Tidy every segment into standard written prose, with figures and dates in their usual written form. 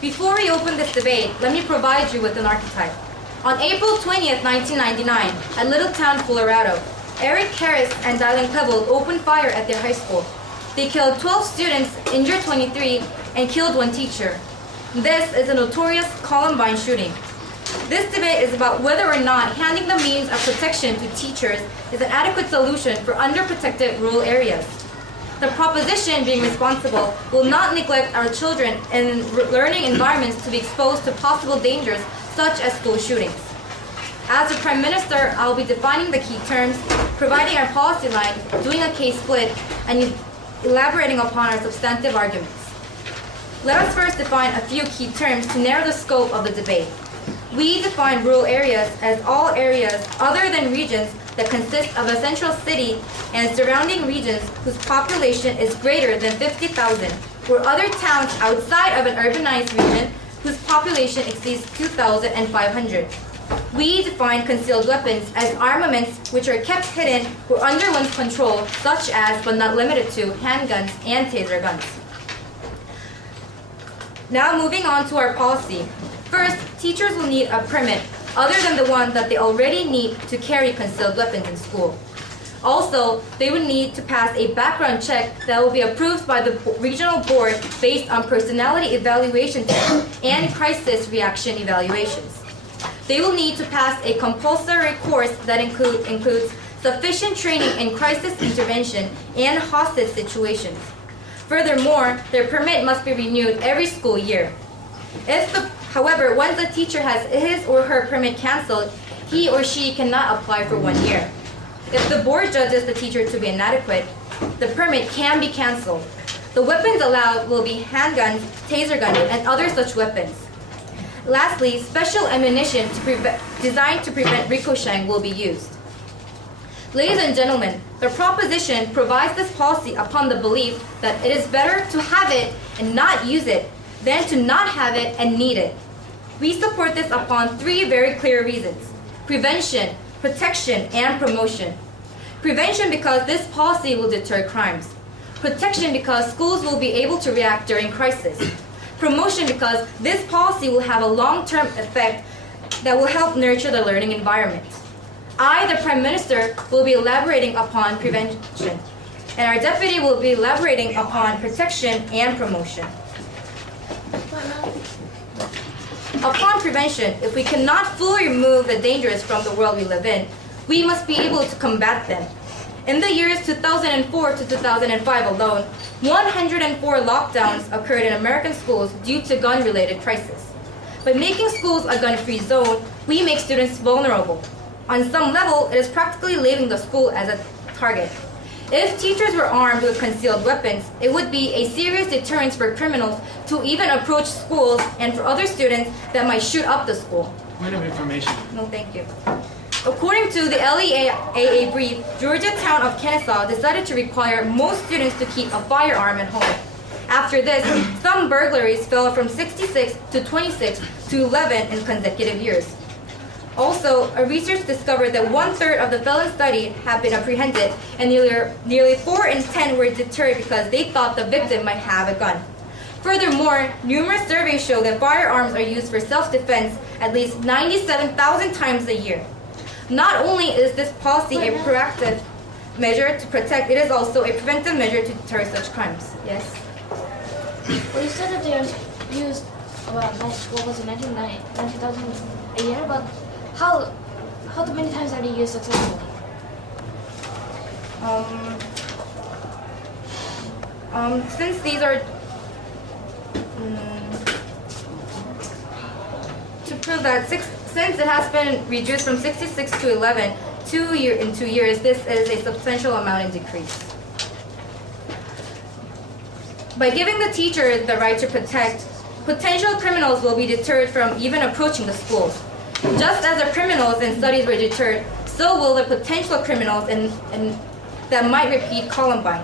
Before we open this debate, let me provide you with an archetype. On April 20th, 1999, at Little Town, Colorado, Eric Harris and Daewon opened fire at their high school. They killed 12 students, injured 23, and killed one teacher. This is a notorious Columbine shooting. This debate is about whether or not handing the means of protection to teachers is an adequate solution for underprotected rural areas. The proposition being responsible will not neglect our children in learning environments to be exposed to possible dangers such as school shootings. As the Prime Minister, I will be defining the key terms, providing our policy line, doing a case split, and elaborating upon our substantive arguments. Let us first define a few key terms to narrow the scope of the debate. We define rural areas as all areas other than regions that consist of a central city and surrounding regions whose population is greater than 50,000, or other towns outside of an urbanized region whose population exceeds 2,500. We define concealed weapons as armaments which are kept hidden or under one's control, such as, but not limited to, handguns and taser guns. Now moving on to our policy. First, teachers will need a permit other than the one that they already need to carry concealed weapons in school. Also, they would need to pass a background check that will be approved by the regional board based on personality evaluation tests and crisis reaction evaluations. They will need to pass a compulsory course that includes sufficient training in crisis intervention and hostage situations. Furthermore, their permit must be renewed every school year. However, once the teacher has his or her permit canceled, he or she cannot apply for 1 year. If the board judges the teacher to be inadequate, the permit can be canceled. The weapons allowed will be handguns, taser guns, and other such weapons. Lastly, special ammunition designed to prevent ricocheting will be used. Ladies and gentlemen, the proposition provides this policy upon the belief that it is better to have it and not use it than to not have it and need it. We support this upon three very clear reasons: prevention, protection, and promotion. Prevention because this policy will deter crimes. Protection because schools will be able to react during crisis. Promotion because this policy will have a long-term effect that will help nurture the learning environment. I, the Prime Minister, will be elaborating upon prevention, and our Deputy will be elaborating upon protection and promotion. Upon prevention, if we cannot fully remove the dangers from the world we live in, we must be able to combat them. In the years 2004 to 2005 alone, 104 lockdowns occurred in American schools due to gun-related crisis. By making schools a gun-free zone, we make students vulnerable. On some level, it is practically leaving the school as a target. If teachers were armed with concealed weapons, it would be a serious deterrence for criminals to even approach schools and for other students that might shoot up the school. Point of information. No, thank you. According to the LEAA brief, Georgia town of Kennesaw decided to require most students to keep a firearm at home. After this, some burglaries fell from 66 to 26 to 11 in consecutive years. Also, a research discovered that 1/3 of the felons studied have been apprehended, and nearly 4 in 10 were deterred because they thought the victim might have a gun. Furthermore, numerous surveys show that firearms are used for self-defense at least 97,000 times a year. Not only is this policy a proactive measure to protect, it is also a preventive measure to deter such crimes. Yes? Well, you said that they are used about, what was it, 19,000 a year, but how many times are they used successfully? Since these are to prove that since it has been reduced from 66 to 11 in 2 years, this is a substantial amount in decrease. By giving the teacher the right to protect, potential criminals will be deterred from even approaching the schools. Just as the criminals in studies were deterred, so will the potential criminals that might repeat Columbine.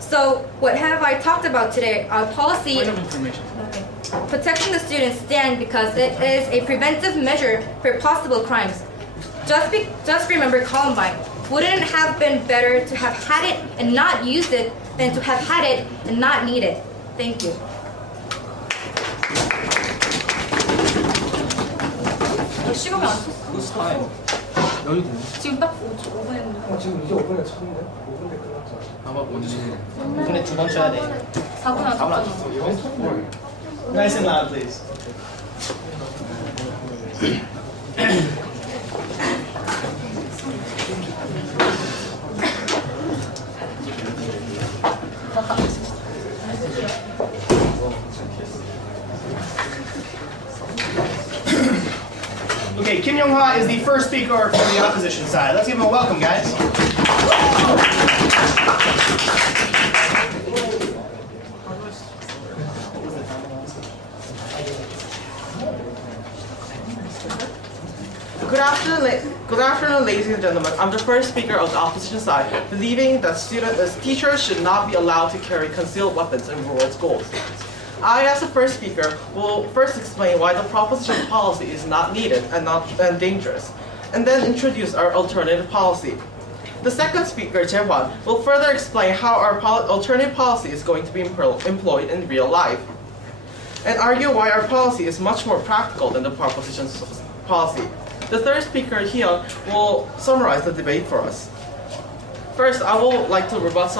So, what have I talked about today? Our policy. Point of information. Okay. Protecting the students stand because it is a preventive measure for possible crimes. Just remember Columbine. Wouldn't it have been better to have had it and not used it than to have had it and not need it? Thank you. 시간이 안 썼어. Whose time? 여유 되네. 지금 딱 5분 했는데. 지금 이제 5분에 쳤는데? 5분에 끝났잖아. 아마 뭔지. 5분에 2번 쳐야 돼. 4분 안 4분 안 썼잖아. 이건 쳤네. Nice and loud, please. Okay, Kim Young-ha is the first speaker from the opposition side. Let's give him a welcome, guys. Good afternoon, ladies and gentlemen. I'm the first speaker of the opposition side, believing that teachers should not be allowed to carry concealed weapons in rural schools. I, as the first speaker, will first explain why the proposition policy is not needed and dangerous, and then introduce our alternative policy. The second speaker, Daewon, will further explain how our alternative policy is going to be employed in real life, and argue why our policy is much more practical than the proposition policy. The third speaker, Hyun, will summarize the debate for us. First, I would like to rebut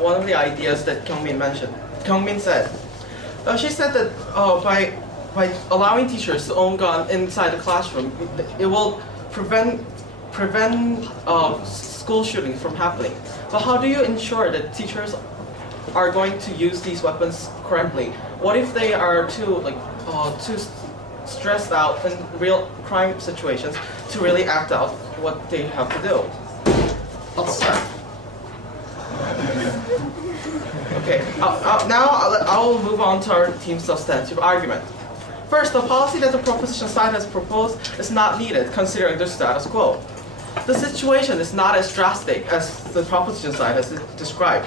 one of the ideas that Kyungmin said. She said that by allowing teachers to own gun inside the classroom, it will prevent school shootings from happening. But how do you ensure that teachers are going to use these weapons correctly? What if they are too stressed out in real crime situations to really act out what they have to do? Okay, now I will move on to our team's substantive argument. First, the policy that the proposition side has proposed is not needed considering the status quo. The situation is not as drastic as the proposition side has described.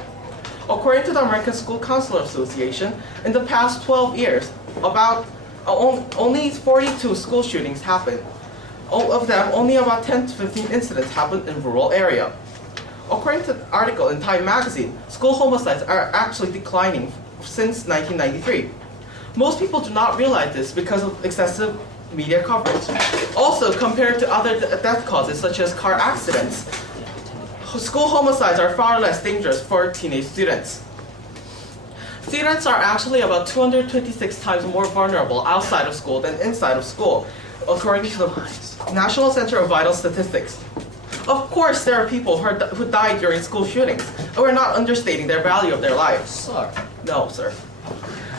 According to the American School Counselor Association, in the past 12 years, only 42 school shootings happened. All of them, only about 10 to 15 incidents happened in rural area. According to an article in Time magazine, school homicides are actually declining since 1993. Most people do not realize this because of excessive media coverage. Also, compared to other death causes such as car accidents, school homicides are far less dangerous for teenage students. Students are actually about 226 times more vulnerable outside of school than inside of school, according to the National Center of Vital Statistics. Of course, there are people who died during school shootings, and we're not understating their value of their lives. Sir. No, sir.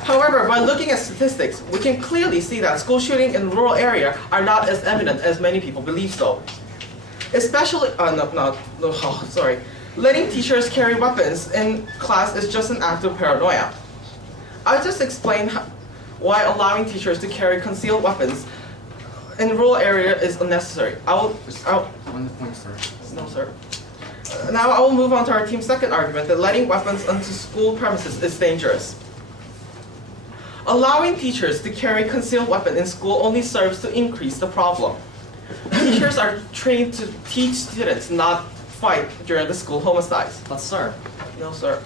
However, by looking at statistics, we can clearly see that school shootings in rural area are not as evident as many people believe so. Especially, letting teachers carry weapons in class is just an act of paranoia. I'll just explain why allowing teachers to carry concealed weapons in rural area is unnecessary. On the point, sir. No, sir. Now I will move on to our team's second argument that letting weapons onto school premises is dangerous. Allowing teachers to carry concealed weapon in school only serves to increase the problem. Teachers are trained to teach students not fight during the school homicides. But sir. No, sir.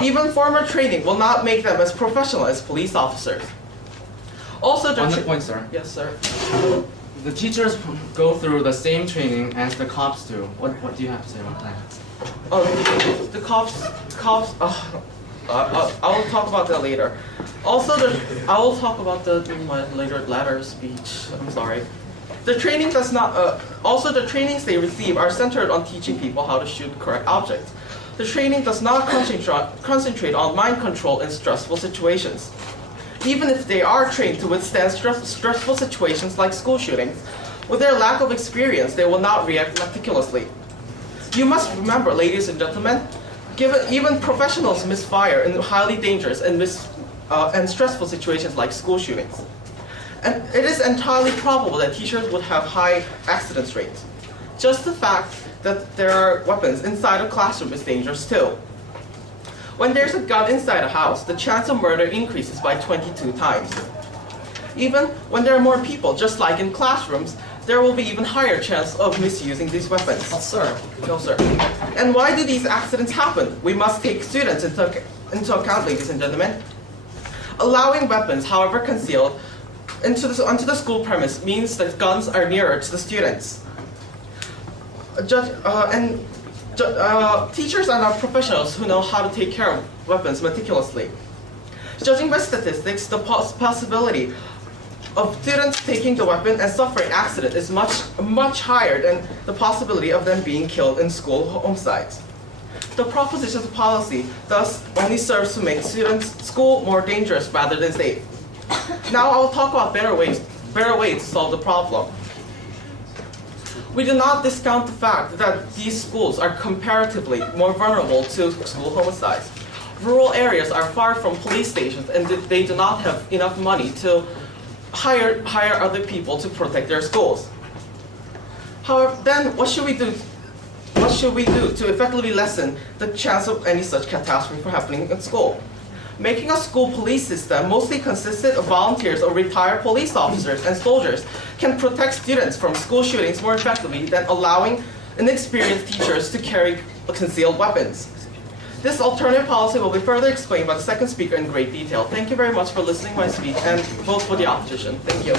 Even formal training will not make them as professional as police officers. Also, On the point, sir. Yes, sir. The teachers go through the same training as the cops do. What do you have to say about that? The cops. I will talk about that later. Also, I will talk about in my later speech. I'm sorry. The training does not. Also, the trainings they receive are centered on teaching people how to shoot correct objects. The training does not concentrate on mind control in stressful situations. Even if they are trained to withstand stressful situations like school shootings, with their lack of experience, they will not react meticulously. You must remember, ladies and gentlemen, even professionals misfire in highly dangerous and stressful situations like school shootings. And it is entirely probable that teachers would have high accident rates. Just the fact that there are weapons inside a classroom is dangerous too. When there's a gun inside a house, the chance of murder increases by 22 times. Even when there are more people, just like in classrooms, there will be even higher chance of misusing these weapons. But sir. No, sir. And why do these accidents happen? We must take students into account, ladies and gentlemen. Allowing weapons, however concealed, onto the school premise means that guns are nearer to the students. Teachers are not professionals who know how to take care of weapons meticulously. Judging by statistics, the possibility of students taking the weapon and suffering accident is much higher than the possibility of them being killed in school home sites. The proposition's policy thus only serves to make school more dangerous rather than safe. Now I will talk about better ways to solve the problem. We do not discount the fact that these schools are comparatively more vulnerable to school homicides. Rural areas are far from police stations and they do not have enough money to hire other people to protect their schools. However, then what should we do? What should we do to effectively lessen the chance of any such catastrophe from happening in school? Making a school police system mostly consisted of volunteers or retired police officers and soldiers can protect students from school shootings more effectively than allowing inexperienced teachers to carry concealed weapons. This alternative policy will be further explained by the second speaker in great detail. Thank you very much for listening to my speech and vote for the opposition. Thank you.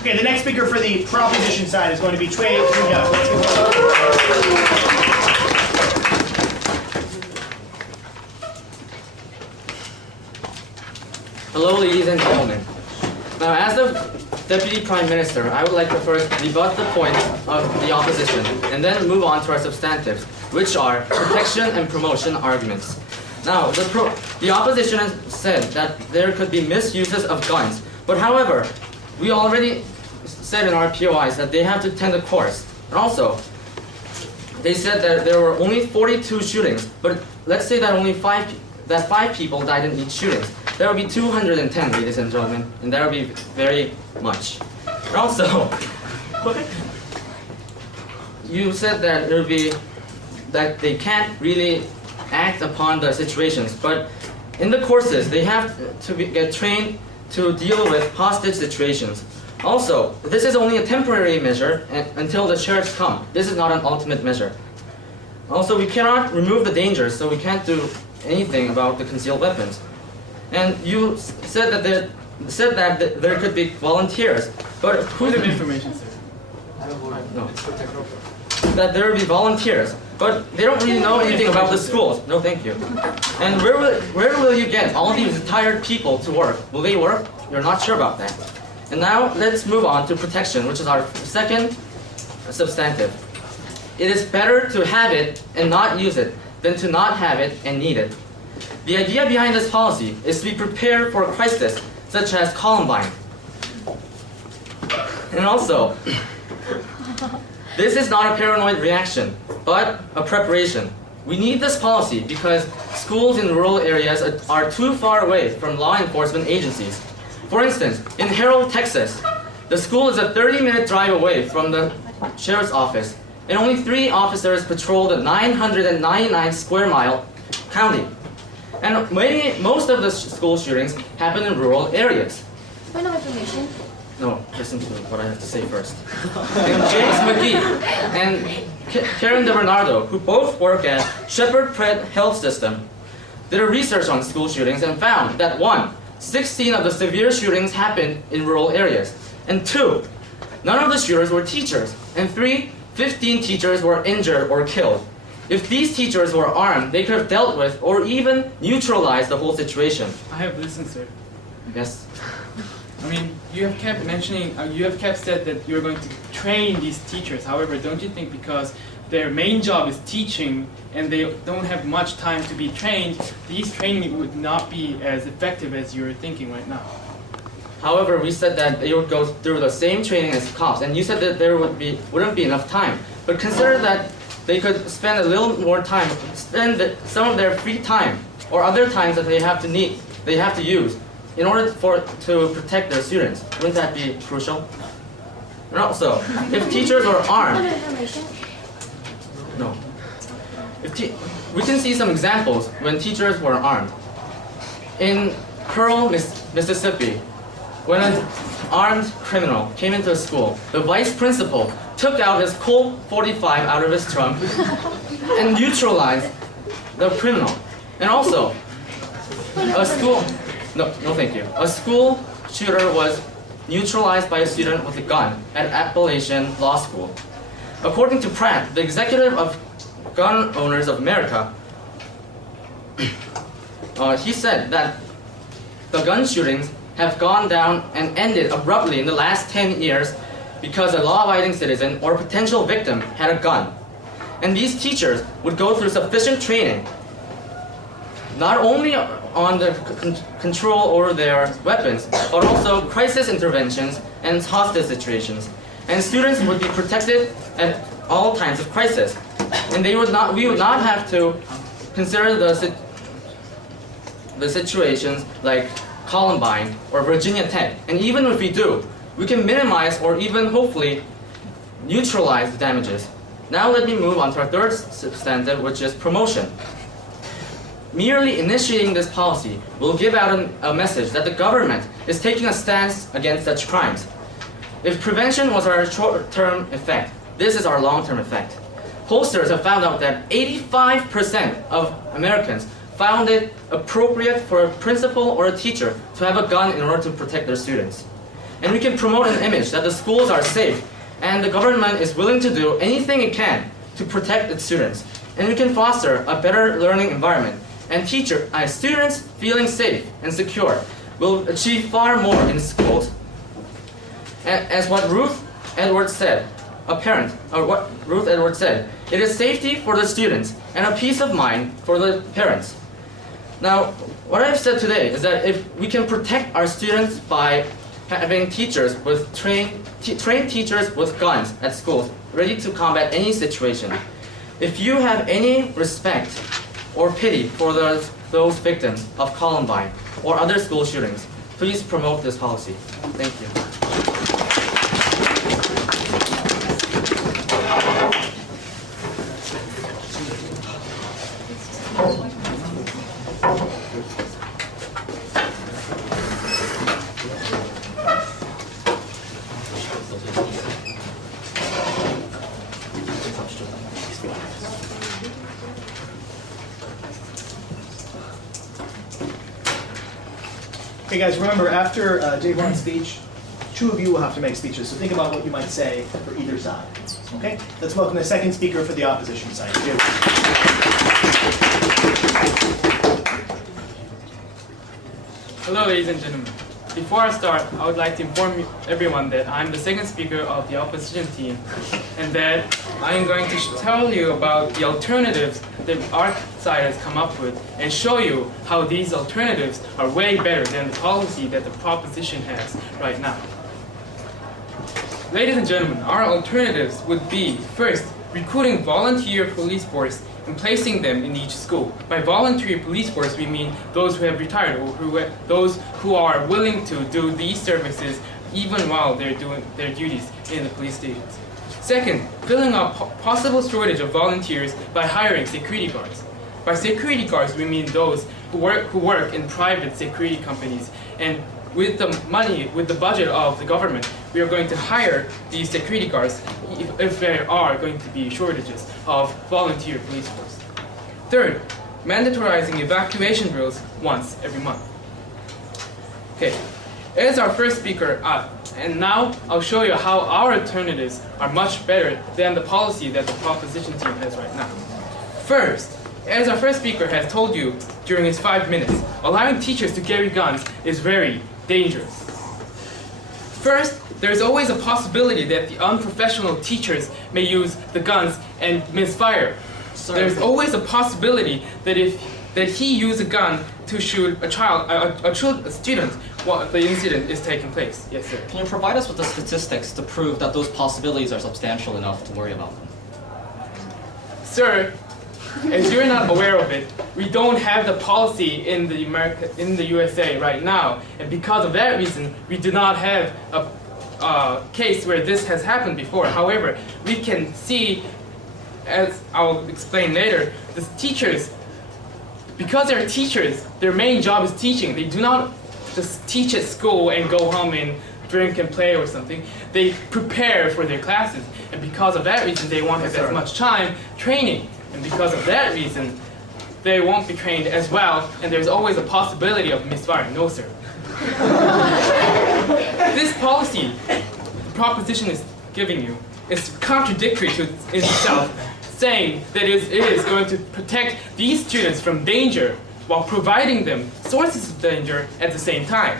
Okay, the next speaker for the proposition side is going to be Cui Young. Hello, ladies and gentlemen. Now, as the Deputy Prime Minister, I would like to first rebut the points of the opposition and then move on to our substantives, which are protection and promotion arguments. Now, the opposition has said that there could be misuses of guns, but however, we already said in our POIs that they have to attend a course. And also, they said that there were only 42 shootings, but let's say that only five people died in each shooting. There will be 210, ladies and gentlemen, and that will be very much. And also, you said that they can't really act upon the situations, but in the courses they have to get trained to deal with hostage situations. Also, this is only a temporary measure until the sheriffs come. This is not an ultimate measure. Also, we cannot remove the dangers, so we can't do anything about the concealed weapons. And you said that there could be volunteers, but who's the information, sir? No. That there will be volunteers, but they don't really know anything about the schools. No, thank you. And where will you get all these retired people to work? Will they work? You're not sure about that. And now let's move on to protection, which is our second substantive. It is better to have it and not use it than to not have it and need it. The idea behind this policy is to be prepared for a crisis such as Columbine. And also, this is not a paranoid reaction, but a preparation. We need this policy because schools in rural areas are too far away from law enforcement agencies. For instance, in Harrold, Texas, the school is a 30-minute drive away from the sheriff's office, and only 3 officers patrol the 999 square mile county. And most of the school shootings happen in rural areas. Point of information. No, listen to what I have to say first. And James McGee and Karen DeBernardo, who both work at Shepherd Pratt Health System, did a research on school shootings and found that 1, 16 of the severe shootings happened in rural areas, and 2, none of the shooters were teachers, and 3, 15 teachers were injured or killed. If these teachers were armed, they could have dealt with or even neutralized the whole situation. I have listened, sir. Yes. I mean, you have kept mentioning, you have kept said that you're going to train these teachers. However, don't you think because their main job is teaching and they don't have much time to be trained, these training would not be as effective as you're thinking right now? However, we said that they would go through the same training as cops, and you said that there wouldn't be enough time. But consider that they could spend a little more time, spend some of their free time or other times that they have to use in order to protect their students. Wouldn't that be crucial? And also, if teachers were Point armed, of information. no. We can see some examples when teachers were armed. In Pearl, Mississippi, when an armed criminal came into a school, the vice principal took out his Colt 45 out of his trunk and neutralized the criminal. And also, a school shooter was neutralized by a student with a gun at Appalachian Law School. According to Pratt, the executive of Gun Owners of America, he said that the gun shootings have gone down and ended abruptly in the last 10 years because a law-abiding citizen or potential victim had a gun. And these teachers would go through sufficient training, not only on the control over their weapons, but also crisis interventions and hostage situations. And students would be protected at all times of crisis. And we would not have to consider the situations like Columbine or Virginia Tech. And even if we do, we can minimize or even hopefully neutralize the damages. Now let me move on to our third substantive, which is promotion. Merely initiating this policy will give out a message that the government is taking a stance against such crimes. If prevention was our short-term effect, this is our long-term effect. Pollsters have found out that 85% of Americans found it appropriate for a principal or a teacher to have a gun in order to protect their students. And we can promote an image that the schools are safe and the government is willing to do anything it can to protect its students. And we can foster a better learning environment. And students feeling safe and secure will achieve far more in schools. As what Ruth Edwards said, it is safety for the students and a peace of mind for the parents. Now, what I've said today is that if we can protect our students by having teachers with trained teachers with guns at schools, ready to combat any situation. If you have any respect or pity for those victims of Columbine or other school shootings, please promote this policy. Thank you. Okay, guys, remember, after Daewon's speech, two of you will have to make speeches, so think about what you might say for either side. Okay? Let's welcome the second speaker for the opposition side. Hello, ladies and gentlemen. Before I start, I would like to inform everyone that I'm the second speaker of the opposition team, and that I am going to tell you about the alternatives that our side has come up with, and show you how these alternatives are way better than the policy that the proposition has right now. Ladies and gentlemen, our alternatives would be, first, recruiting volunteer police force and placing them in each school. By volunteer police force, we mean those who have retired or those who are willing to do these services even while they're doing their duties in the police stations. Second, filling up possible shortage of volunteers by hiring security guards. By security guards, we mean those who work in private security companies, and with the money, with the budget of the government, we are going to hire these security guards if there are going to be shortages of volunteer police force. Third, mandatorizing evacuation drills once every month. Okay, as our first speaker, and now I'll show you how our alternatives are much better than the policy that the proposition team has right now. First, as our first speaker has told you during his 5 minutes, allowing teachers to carry guns is very dangerous. First, there's always a possibility that the unprofessional teachers may use the guns and misfire. There's always a possibility that he used a gun to shoot a student while the incident is taking place. Yes, sir. Can you provide us with the statistics to prove that those possibilities are substantial enough to worry about them? Sir, as you're not aware of it, we don't have the policy in the USA right now, and because of that reason, we do not have a case where this has happened before. However, we can see as I'll explain later, the teachers, because they're teachers, their main job is teaching. They do not just teach at school and go home and drink and play or something. They prepare for their classes, and because of that reason, they won't have as much time training. And because of that reason, they won't be trained as well, and there's always a possibility of misfiring. No, sir. This policy, the proposition is giving you, is contradictory to itself, saying that it is going to protect these students from danger while providing them sources of danger at the same time.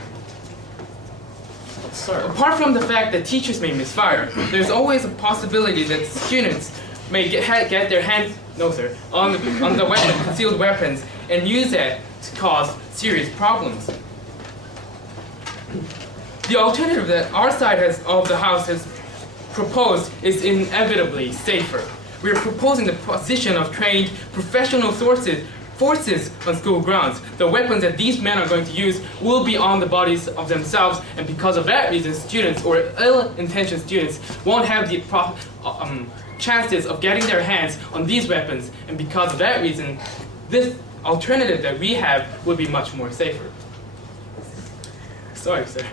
Sir. Apart from the fact that teachers may misfire, there's always a possibility that students may get their hands, no sir, on the weapon, concealed weapons, and use that to cause serious problems. The alternative that our side of the House has proposed is inevitably safer. We are proposing the position of trained professional forces on school grounds. The weapons that these men are going to use will be on the bodies of themselves, and because of that reason, students or ill-intentioned students won't have the chances of getting their hands on these weapons, and because of that reason, this alternative that we have will be much more safer. Sorry, sir.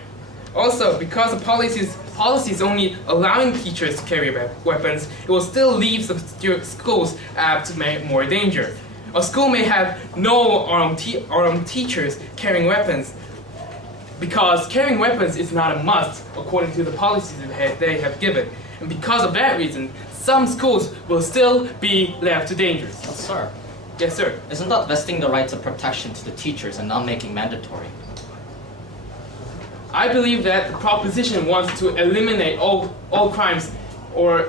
Also, because the policy is only allowing teachers to carry weapons, it will still leave some schools apt to make more danger. A school may have no armed teachers carrying weapons, because carrying weapons is not a must according to the policies that they have given. And because of that reason, some schools will still be left to dangers. But sir, Yes, sir. isn't that vesting the rights of protection to the teachers and not making mandatory? I believe that the proposition wants to eliminate all crimes or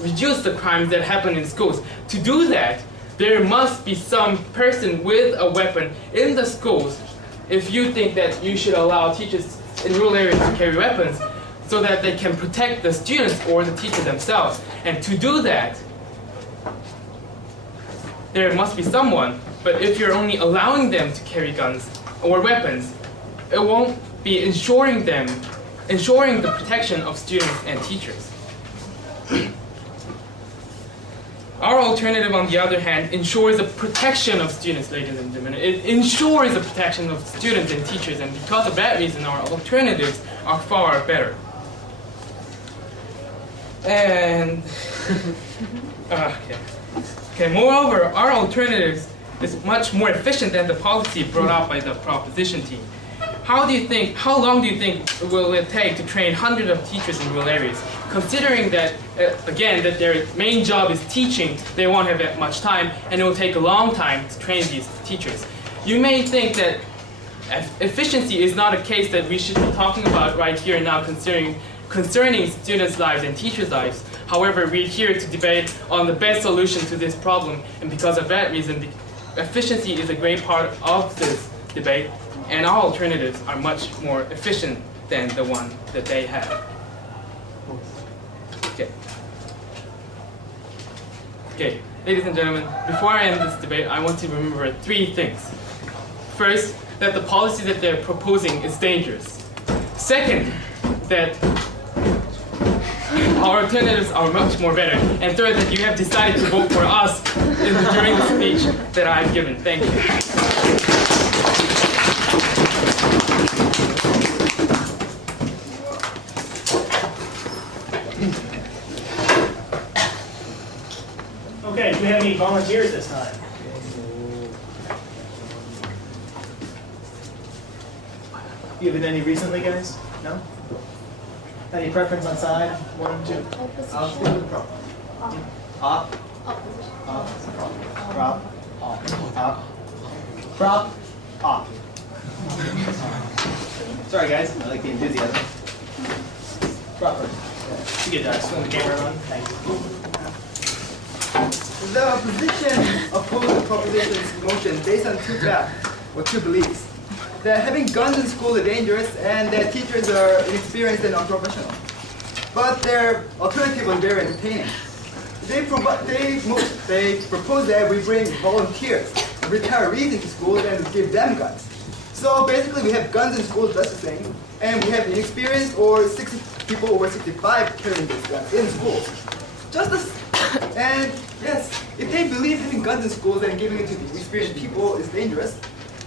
reduce the crimes that happen in schools. To do that, there must be some person with a weapon in the schools if you think that you should allow teachers in rural areas to carry weapons so that they can protect the students or the teacher themselves. And to do that, there must be someone, but if you're only allowing them to carry guns or weapons, it won't be ensuring the protection of students and teachers. Our alternative, on the other hand, ensures the protection of students, ladies and gentlemen. It ensures the protection of students and teachers, and because of that reason, our alternatives are far better. And moreover, our alternatives is much more efficient than the policy brought out by the proposition team. How long do you think will it take to train hundreds of teachers in rural areas? Considering that, again, that their main job is teaching, they won't have that much time, and it will take a long time to train these teachers. You may think that efficiency is not a case that we should be talking about right here and now concerning students' lives and teachers' lives. However, we're here to debate on the best solution to this problem, and because of that reason, efficiency is a great part of this debate, and our alternatives are much more efficient than the one that they have. Okay, ladies and gentlemen, before I end this debate, I want to remember three things. First, that the policy that they're proposing is dangerous. Second, that our alternatives are much more better. And third, that you have decided to vote for us during the speech that I've given. Thank you. Okay, do we have any volunteers this time? You have any recently, guys? No? Any preference on side? 1, 2? Opposition. Up. Prop. Up. Prop. Off. Sorry guys, I like the enthusiasm. Prop first. You get swing the camera on. Thank you. The opposition opposed the proposition's motion based on two facts, or two beliefs. That having guns in school is dangerous and that teachers are inexperienced and unprofessional. But their alternative was very entertaining. They propose that we bring volunteers, retirees into schools and give them guns. So basically we have guns in schools, that's the thing, and we have inexperienced or 60 people over 65 carrying these guns in schools. Just And yes, if they believe having guns in schools and giving it to the experienced people is dangerous,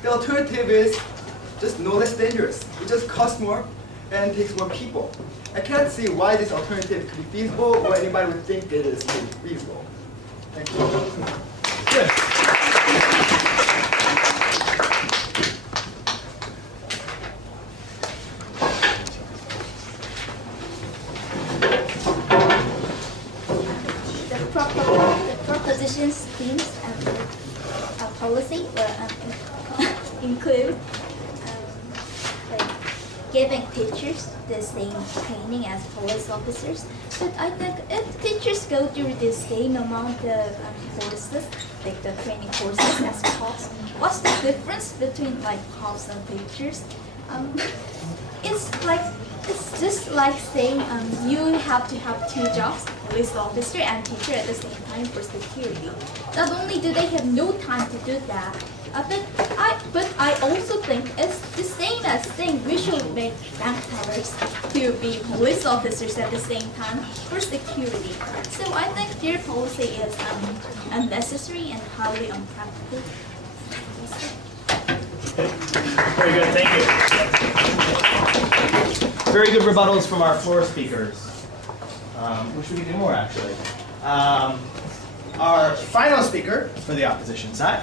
the alternative is just no less dangerous. It just costs more and takes more people. I cannot see why this alternative could be feasible or anybody would think it is feasible. Thank you. Good. The propositions, themes, and policy will include like giving teachers the same training as police officers. But I think if teachers go through the same amount of courses, like the training courses as cops, what's the difference between like cops and teachers? It's just like saying you have to have two jobs, police officer and teacher at the same time for security. Not only do they have no time to do that, but I also think it's the same as saying we should make bank tellers to be police officers at the same time for security. So I think their policy is unnecessary and highly unpractical. Very good, thank you. Very good rebuttals from our floor speakers. Wish we could do more, actually. Our final speaker for the opposition side.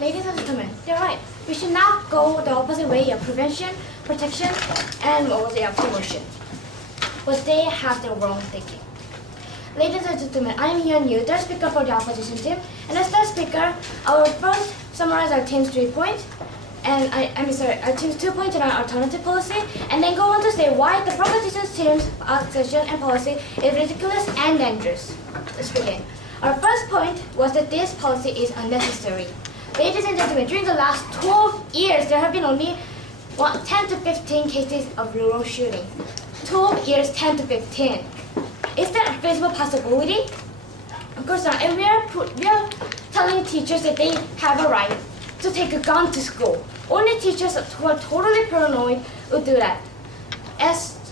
Ladies and gentlemen, they're right. We should not go the opposite way of prevention, protection, and promotion. But they have the wrong thinking. Ladies and gentlemen, I am Hyun Yu, third speaker for the opposition team. And as third speaker, I will first summarize our team's 3 points, and our team's 2 points in our alternative policy, and then go on to say why the proposition team's opposition and policy is ridiculous and dangerous. Let's begin. Our first point was that this policy is unnecessary. Ladies and gentlemen, during the last 12 years, there have been only 10 to 15 cases of rural shooting. 12 years, 10 to 15. Is that a feasible possibility? Of course not. And we are telling teachers that they have a right to take a gun to school. Only teachers who are totally paranoid would do that.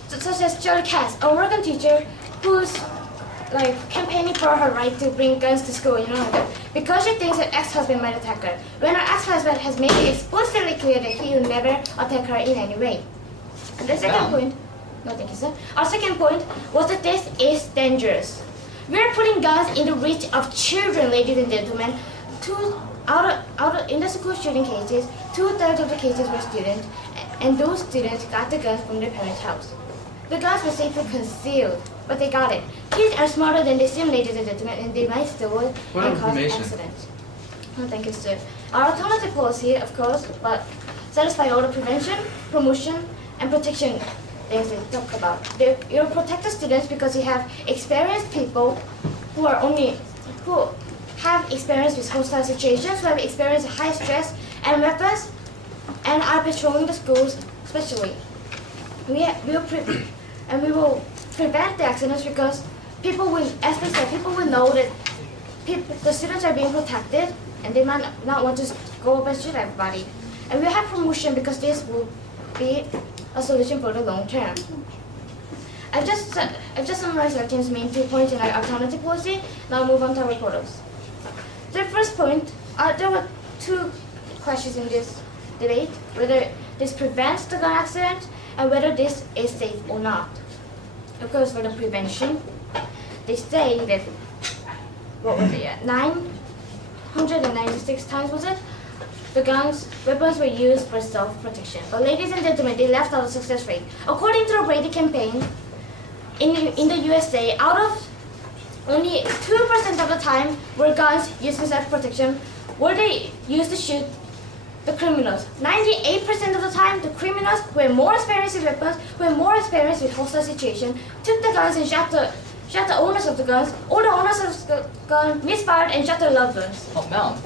Such as Jerry Cass, a Oregon teacher who's campaigning for her right to bring guns to school, because she thinks her ex-husband might attack her, when her ex-husband has made it explicitly clear that he will never attack her in any way. And the second point, no thank you sir, our second point was that this is dangerous. We are putting guns in the reach of children, ladies and gentlemen. In the school shooting cases, 2/3 of the cases were students, and those students got the guns from their parents' house. The guns were safely concealed, but they got it. Kids are smarter than they seem, ladies and gentlemen, and they might steal it and cause accidents. Oh, thank you, sir. Our alternative policy, of course, but satisfy all the prevention, promotion, and protection things they talk about. You'll protect the students because you have experienced people who have experience with hostile situations, who have experienced high stress and weapons, and are patrolling the schools especially. We will prevent the accidents because people will know that the students are being protected and they might not want to go up and shoot everybody. And we have promotion because this will be a solution for the long term. I've just summarized our team's main 2 points in our alternative policy. Now move on to our reporters. The first point, there were 2 questions in this debate, whether this prevents the gun accident and whether this is safe or not. Of course, for the prevention, they say that, 996 times was it? The weapons were used for self-protection. But ladies and gentlemen, they left out the success rate. According to the Brady campaign, in the USA, out of only 2% of the time were guns used for self-protection, were they used to shoot the criminals. 98% of the time, the criminals who were more experienced with weapons, who were more experienced with hostile situations, took the guns and shot the owners of the guns, or the owners of the gun misfired and shot their loved ones. Oh, Mel,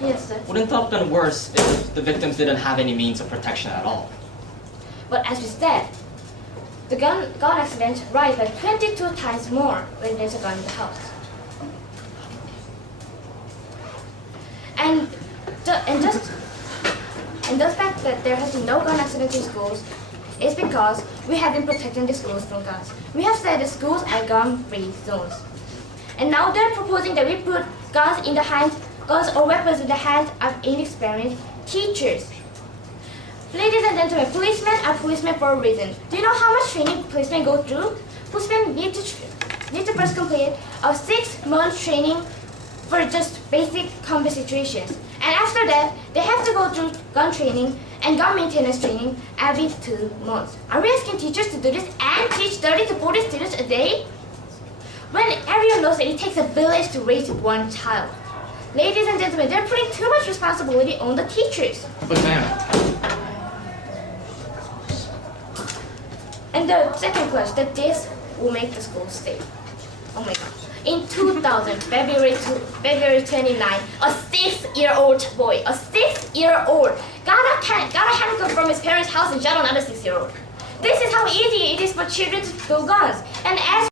Yes, sir. wouldn't that have been worse if the victims didn't have any means of protection at all? But as we said, the gun accidents rise by 22 times more when there's a gun in the house. And the fact that there has been no gun accidents in schools is because we have been protecting the schools from guns. We have said the schools are gun-free zones. And now they're proposing that we put guns or weapons in the hands of inexperienced teachers. Ladies and gentlemen, policemen are policemen for a reason. Do you know how much training policemen go through? Policemen need to first complete a 6-month training for just basic combat situations. And after that, they have to go through gun training and gun maintenance training every 2 months. Are we asking teachers to do this and teach 30 to 40 students a day? When everyone knows that it takes a village to raise one child. Ladies and gentlemen, they're putting too much responsibility on the teachers. But ma'am, And the second question, that this will make the school safe. Oh my God. In 2000, February 29, a 6-year-old boy, got a handgun from his parents' house and shot another 6-year-old. This is how easy it is for children to steal guns. And as